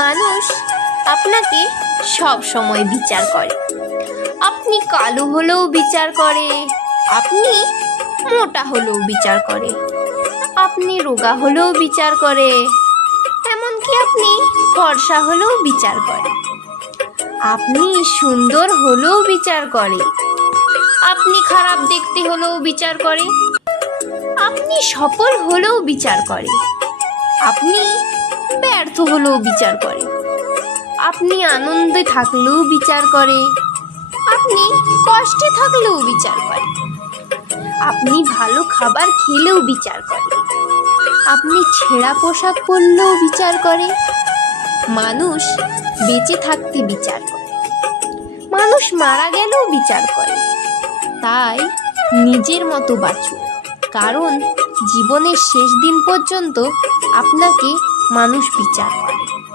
মানুষ আপনাকে সব সময় বিচার করে। আপনি কালো হলেও বিচার করে, আপনি মোটা হলেও বিচার করে, আপনি রোগা হলেও বিচার করে, এমনকি আপনি ফর্সা হলেও বিচার করে, আপনি সুন্দর হলেও বিচার করে, আপনি খারাপ দেখতে হলেও বিচার করে, আপনি সফল হলেও বিচার করে, আপনি ব্যর্থ হলেও বিচার করে, আপনি আনন্দে থাকলেও বিচার করে, আপনি কষ্টে থাকলেও বিচার করে, আপনি ভালো খাবার খেলেও বিচার করে, আপনি ছেঁড়া পোশাক পরলেও বিচার করে। মানুষ বেঁচে থাকতে বিচার করে, মানুষ মারা গেলেও বিচার করে। তাই নিজের মতো বাঁচুন, কারণ জীবনের শেষ দিন পর্যন্ত আপনাকে মানুষ বিচার করে।